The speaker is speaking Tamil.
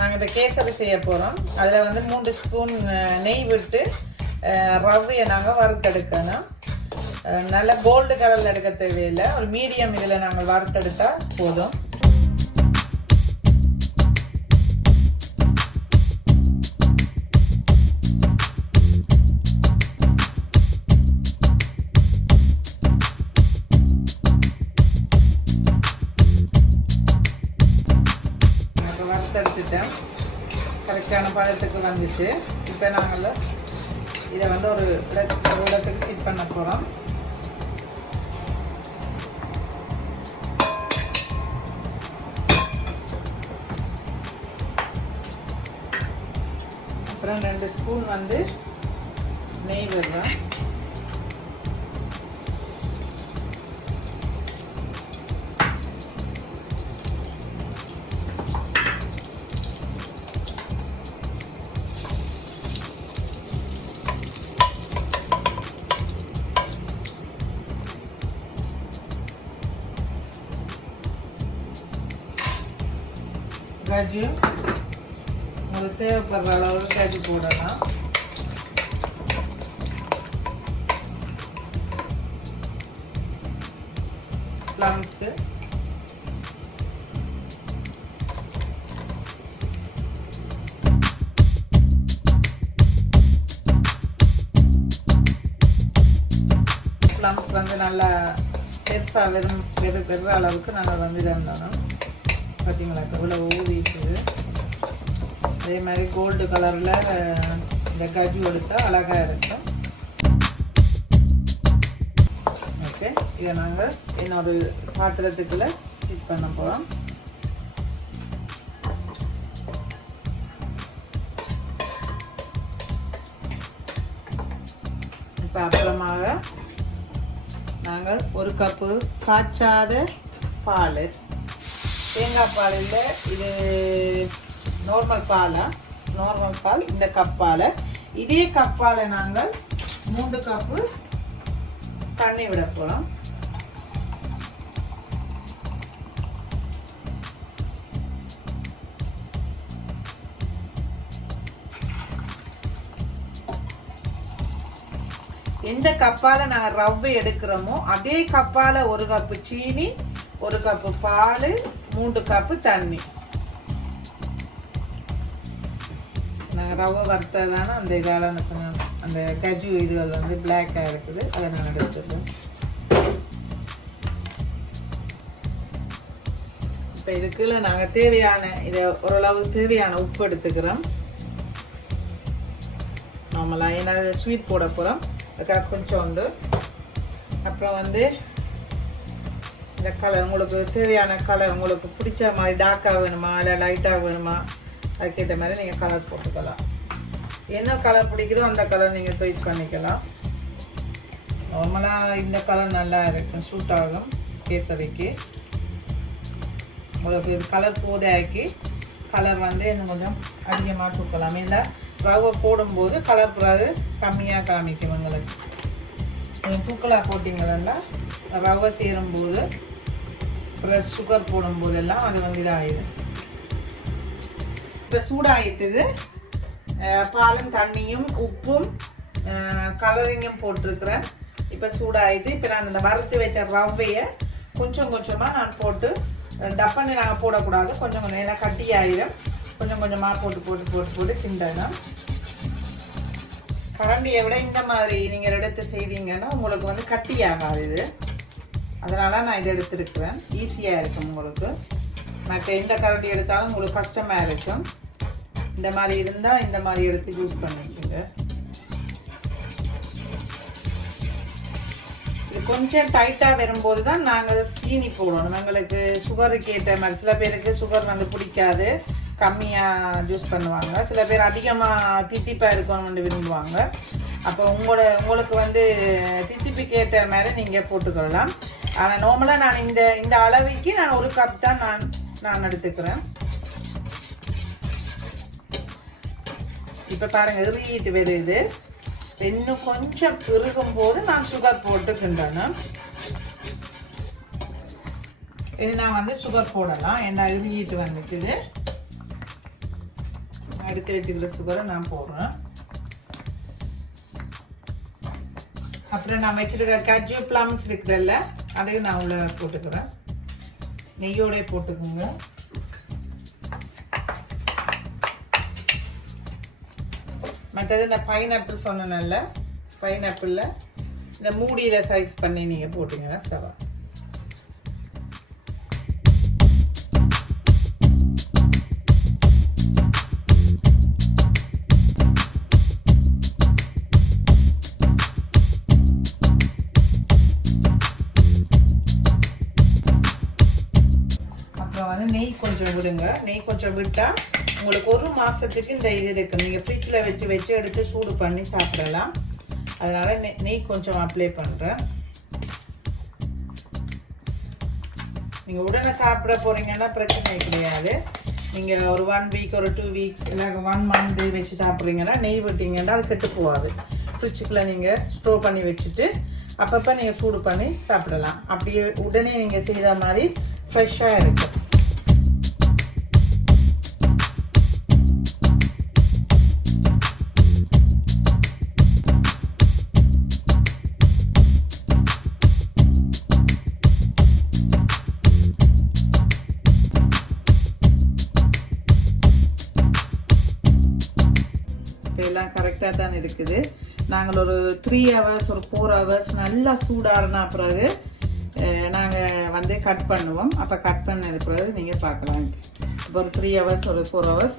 நாங்கள் இப்போ கேசரி செய்ய போகிறோம். அதில் வந்து 3 ஸ்பூன் நெய் விட்டு ரவையை நாங்கள் வறுத்தெடுக்கணும். நல்ல கோல்டு கலரில் எடுக்க தேவையில்லை, ஒரு மீடியம் இதில் நாங்கள் வறுத்தெடுத்தா போதும். வறுத்தெடுத்துட்டேன், கரெக்டான பதத்துக்கு வந்துட்டு இப்போ நாங்கள் இதை வந்து ஒரு இடத்துக்கு ஷீட் பண்ண போகிறோம். அப்புறம் 2 ஸ்பூன் வந்து நெய் விடுறேன். காஜு உங்களுக்கு தேவைப்படுற அளவு காஜு போடலாம். பிளம்ஸு, பிளம்ஸ் வந்து நல்லா பெருசாக வெறும் அளவுக்கு நாங்கள் வந்து இருந்தோம். பார்த்தீங்களா எவ்வளோ ஊறிக்குது. அதே மாதிரி கோல்டு கலரில் இந்த கஜு எடுத்தால் அழகாக இருக்கும். ஓகே, இதை நாங்கள் இன்னொரு பாத்திரத்துக்குள்ளே ஷீட் பண்ண போகிறோம். இப்போ அப்புறமாக நாங்கள் 1 கப்பு காய்ச்சாத பால், தேங்காய் பால் இல்லை, இது நார்மல் பால். இந்த கப்பால், இதே கப்பால் நாங்கள் 3 கப்பு தண்ணி விட போகிறோம். எந்த கப்பால் நாங்கள் ரவை எடுக்கிறோமோ அதே கப்பால் 1 கப்பு சீனி, 1 கப்பு பால், 3 கப்பு தண்ணி. நாங்கள் ரவை வறுத்ததான அந்த இதால் அந்த கஜு இதுகள் வந்து பிளாக்காக இருக்குது, அதை நான் எடுத்துடுறேன். இப்போ இதுக்குள்ள நாங்கள் தேவையான இதை ஓரளவு தேவையான உப்பு எடுத்துக்கிறோம். நார்மலாக ஏன்னா ஸ்வீட் போட போகிறோம், அதுக்காக கொஞ்சோண்டு. அப்புறம் வந்து இந்த கலர் உங்களுக்கு தேவையான கலர், உங்களுக்கு பிடிச்ச மாதிரி டார்க்காக வேணுமா இல்லை லைட்டாக வேணுமா அதுக்கேற்ற மாதிரி நீங்கள் கலர் போட்டுக்கலாம். என்ன கலர் பிடிக்குதோ அந்த கலர் நீங்கள் சாய்ஸ் பண்ணிக்கலாம். நார்மலாக இந்த கலர் நல்லா இருக்கும், சூட் ஆகும் கேசரிக்கு. உங்களுக்கு கலர் போதாக்கி கலர் வந்து இன்னும் கொஞ்சம் அதிகமாக தூக்கலாம். இல்லை ரவை போடும்போது கலர் பிறகு கம்மியாக காமிக்கும் உங்களுக்கு. நீங்கள் தூக்கலாக போட்டிங்கன்னா ரவை சேரும்போது ப்ளஸ் சுகர் போடும்போதெல்லாம் அது வந்து இதாகிடும். இப்போ சூடாகிட்டுது, பாலும் தண்ணியும் உப்பும் கலரிங்கும் போட்டிருக்கிறேன். இப்போ சூடாகிட்டு இப்போ நான் இந்த வறுத்து வச்ச ரவையை கொஞ்சம் கொஞ்சமாக நான் போட்டு, டப்பன்னு நாங்கள் போடக்கூடாது, கொஞ்சம் கொஞ்சம் ஏன்னா கட்டி ஆயிடும், கொஞ்சம் கொஞ்சமாக போட்டு போட்டு போட்டு போட்டு கிண்டணும். கரண்டியை விட இந்த மாதிரி நீங்கள் எடுத்து செய்வீங்கன்னா உங்களுக்கு வந்து கட்டி ஆகாது இது, அதனால் நான் இதை எடுத்துருக்குறேன். ஈஸியாக இருக்கும் உங்களுக்கு. மற்ற எந்த கரண்டி எடுத்தாலும் உங்களுக்கு கஷ்டமாக இருக்கும். இந்த மாதிரி இருந்தால் இந்த மாதிரி எடுத்து யூஸ் பண்ணிக்கோங்க. இது கொஞ்சம் டைட்டாக வரும்போது தான் நாங்கள் சீனி போடணும். எங்களுக்கு சுகருக்கு ஏற்ற மாதிரி, சில பேருக்கு சுகர் வந்து பிடிக்காது, கம்மியாக ஜூஸ் பண்ணுவாங்க. சில பேர் அதிகமாக தித்திப்பாக இருக்கணும்னு விரும்புவாங்க. அப்போ உங்களுக்கு வந்து தித்திப்புக்கு ஏற்ற மாதிரி நீங்கள் போட்டுக்கொள்ளலாம். ஆனால் நார்மலாக நான் இந்த அளவுக்கு நான் 1 கப் தான் நான் எடுத்துக்கிறேன். இப்போ பாருங்கள் இறுகிட்டு வருது. இன்னும் கொஞ்சம் இறுகும் போது நான் சுகர் போட்டு கிண்டணும். இது நான் வந்து சுகர் போடலாம், என்ன இறுகிட்டு வந்துக்குது. எடுத்து வச்சுக்கிற சுகரை நான் போடுறேன். அப்புறம் நான் வச்சிருக்க கஜு பிளம்ஸ் இருக்குதுல்ல, அதையும் நான் உள்ள போட்டுக்கிறேன். நெய்யோட போட்டுக்கோங்க. மற்றது இந்த பைனாப்பிள் சொன்னேன்ல, பைனாப்பிளில் இந்த மூடியில் சைஸ் பண்ணி நீங்கள் போட்டிங்கன்னா சவா. அப்புறம் வந்து நெய் கொஞ்சம் விடுங்க. நெய் கொஞ்சம் விட்டால் உங்களுக்கு 1 மாதத்துக்கு இந்த இது இருக்குது. நீங்கள் ஃப்ரிட்ஜில் வச்சு எடுத்து சூடு பண்ணி சாப்பிடலாம். அதனால் நெய் கொஞ்சம் அப்ளை பண்ணுறேன். நீங்கள் உடனே சாப்பிட போகிறீங்கன்னா பிரச்சனை கிடையாது. நீங்கள் ஒரு 1 வீக் ஒரு 2 வீக்ஸ் இல்லை 1 மந்த் வச்சு சாப்பிட்றீங்கன்னா நெய் விட்டீங்கன்னா அது கெட்டு போகாது. ஃப்ரிட்ஜுக்குள்ளே நீங்கள் ஸ்டோர் பண்ணி வச்சுட்டு அப்பப்போ நீங்கள் சூடு பண்ணி சாப்பிடலாம். அப்படியே உடனே நீங்கள் செய்த மாதிரி ஃப்ரெஷ்ஷாக இருக்கும். எல்லாம் கரெக்டாக தான் இருக்குது. நாங்கள் ஒரு 3 hours ஒரு 4 hours நல்லா சூடாகினா பிறகு நாங்கள் வந்து கட் பண்ணுவோம். அப்போ கட் பண்ணது பிறகு நீங்கள் பார்க்கலாம். இப்போ ஒரு 3 hours ஒரு 4 hours